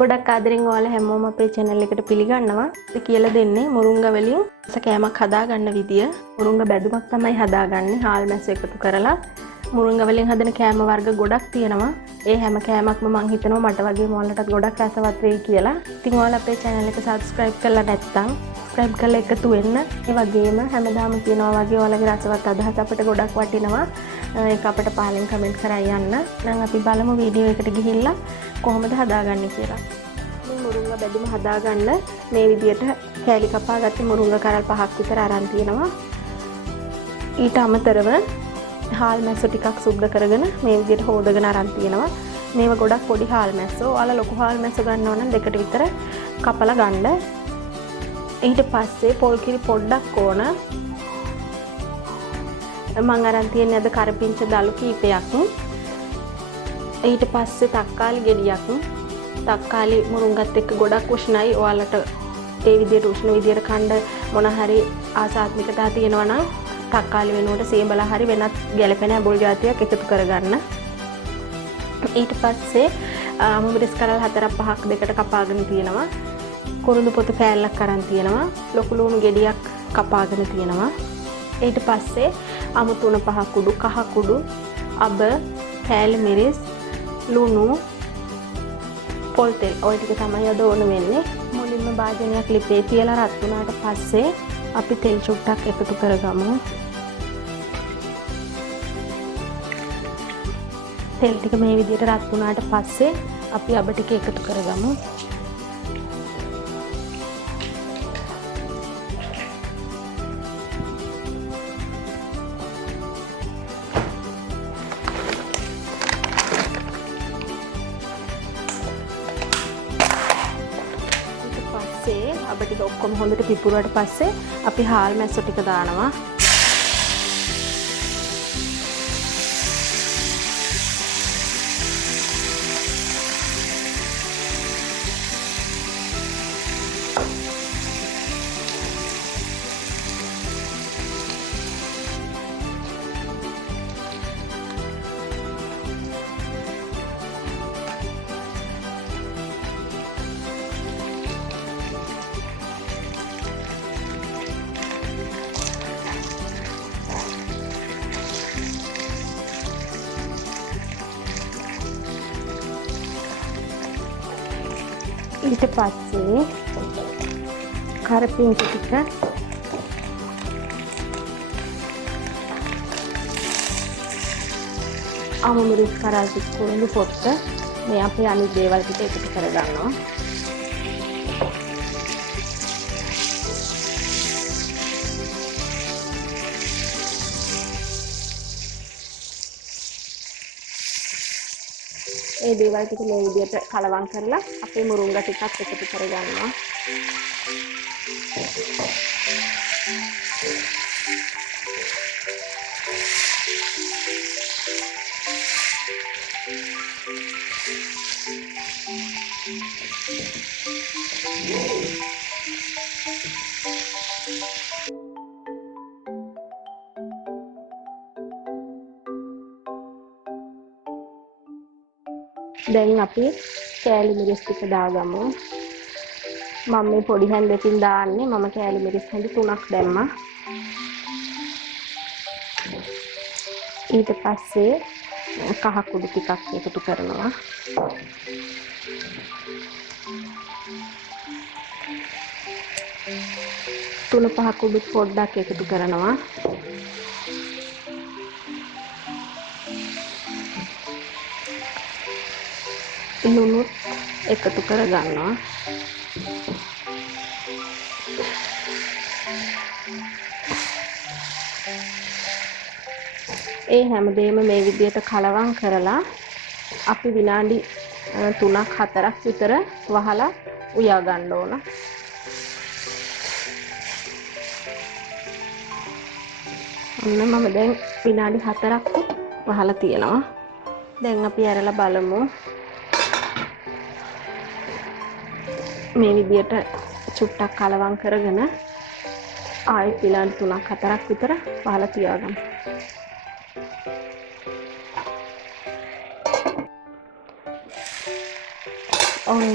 ගොඩක් ආදරෙන් ඔයාලා හැමෝම අපේ channel එකට පිළිගන්නවා. අපි කියලා දෙන්නේ මුරුංගා වලින් කෑමක් හදාගන්න විදිය. මුරුංගා බැදුමක් තමයි හදාගන්නේ හාල් මැස්සෝ එකතු කරලා. මුරුංගා වලින් හදන කෑම වර්ග ගොඩක් තියෙනවා. ඒ හැම කෑමක්ම මම හිතනවා මට වගේම ඔයාලටත් ගොඩක් රසවත් වෙයි කියලා. ඉතින් ඔයාලා අපේ channel එක subscribe කරලා නැත්නම් subscribe කරලා එකතු වෙන්න. ඒ වගේම හැමදාම කියනවා වගේ ඔයාලගේ රසවත් අදහස් අපිට ගොඩක් වටිනවා. ඒක අපිට පහලින් කමෙන්ට් කරලා යන්න. දැන් අපි බලමු වීඩියෝ එකට ගිහිල්ලා කොහොමද හදාගන්නේ කියලා. මේ මුරුංගා බැදුම හදාගන්න මේ විදියට කෑලි කපාගත්ත මුරුංගා කරල් 5ක් විතර අරන් තියෙනවා. ඊට අමතරව හාල් මැස්සෝ ටිකක් සුද්ධ කරගෙන මේ විදියට හොදගෙන අරන් තියෙනවා. මේව ගොඩක් පොඩි හාල් මැස්සෝ. ඔයාලා ලොකු හාල් මැස්සෝ ගන්නවා නම් දෙකට විතර කපලා ගන්න. ඊට පස්සේ පොල් කිරි පොඩ්ඩක් ඕන. මම අරන් තියෙන්නේ අද කරපිංච දළු කීපයක්. ඊට පස්සේ තක්කාලි ගෙඩියක්. තක්කාලි මුරුංගත් එක්ක ගොඩක් උෂ්ණයි. ඔයාලට ඒ විදියට උෂ්ණ විදියට කන්න මොන හරි ආසාත්මිකතා තියෙනවා නම් තක්කාලි වෙනුවට සේබලා හරි වෙනත් ගැලපෙන ඇඹුල් జాතියක් එකතු කරගන්න. ඊට පස්සේ මුමිරිස් කරල් 4-5ක් දෙකට කපාගෙන තියෙනවා. කුරුඳු පොතු කෑල්ලක් අරන් තියෙනවා. ලොකු ලුණු ගෙඩියක් කපාගෙන තියෙනවා. ඊට පස්සේ අමු 3-5 කුඩු කහ කුඩු අබ කෑලි මිරිස් ලුණු පොල් තෙල් ඔය ටික තමයි අද ඕන වෙන්නේ. මුලින්ම භාජනයක් ලිපේ තියලා රත් වුණාට පස්සේ අපි තෙල් චුට්ටක් එකතු කරගමු. තෙල් ටික මේ විදිහට රත් වුණාට පස්සේ අපි අබ ටික එකතු කරගමු. අබ ටික ඔක්කොම හොඳට පිපුරුවාට පස්සේ අපි හාල් මැස්සෝ ටික දානවා. ඊට පස්සේ කරපිංච ටික අමු මිරිස් කරල් ටික කුරුඳු පොත්ත මේ අපි අනිත් දේවල් ටික එකතු කරගන්නවා. ඒ දේවල් ටික මේ විදිහට කලවම් කරලා අපේ මුරුංගා ටිකත් එකතු කරගන්නවා. දැන් අපි කෑලි මිරිස් ටික දාගමු. මම මේ පොඩි හැන්දකින් දාන්නේ. මම කෑලි මිරිස් හැඳි 3ක් දැම්මා. ඊට පස්සේ කහ කුඩු ටිකක් එකතු කරනවා. තුන පහ කුඩු පොඩ්ඩක් එකතු කරනවා. ලුණු එකතු කරගන්නවා. ඒ හැමදේම මේ විදිහට කලවම් කරලා අපි විනාඩි 3-4ක් විතර වහලා උයා ගන්න ඕන. ඔන්න මම දැන් විනාඩි 4ක් වහලා තියෙනවා. දැන් අපි ඇරලා බලමු. මේ විදියට චුට්ටක් කලවම් කරගෙන ආයෙත් විනාඩි 3-4ක් විතර වහලා තියාගමු. ඔන්න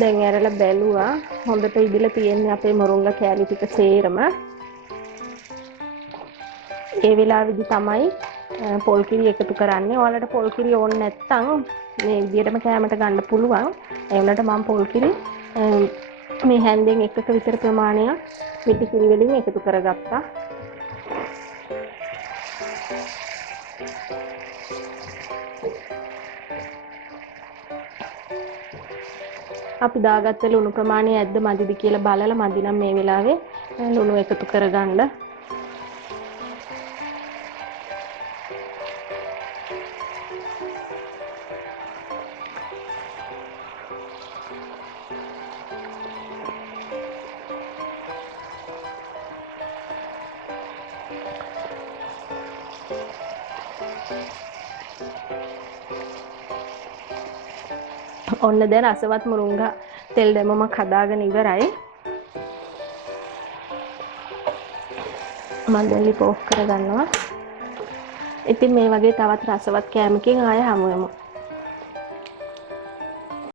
දැන් ඇරලා බැලුවා. හොඳට ඉදිලා තියෙන්නේ අපේ මුරුංගා කෑලි ටික සේරම. ඒ වෙලාවේදී තමයි පොල් කිරි එකතු කරන්නේ. ඔයාලට පොල් කිරි ඕනේ නැත්නම් මේ විදිහටම කෑමට ගන්න පුළුවන්. ඒ වුණාට මම පොල් කිරි මේ හැන්දෙන් එකක විතර ප්‍රමාණයක් මිටි කිරි වලින් එකතු කරගත්තා. අපි දාගත්ත ලුණු ප්‍රමාණය ඇද්ද මදිද කියලා බලලා මදි නම් මේ වෙලාවේ ලුණු එකතු කරගන්න. ඔන්න දැන් රසවත් මුරුංගා තෙල් දැමුමක් හදාගෙන ඉවරයි. මම දැන් ලිප ඔෆ් කරගන්නවා. ඉතින් මේ වගේ තවත් රසවත් කෑමකින් ආයෙ හමු වෙමු.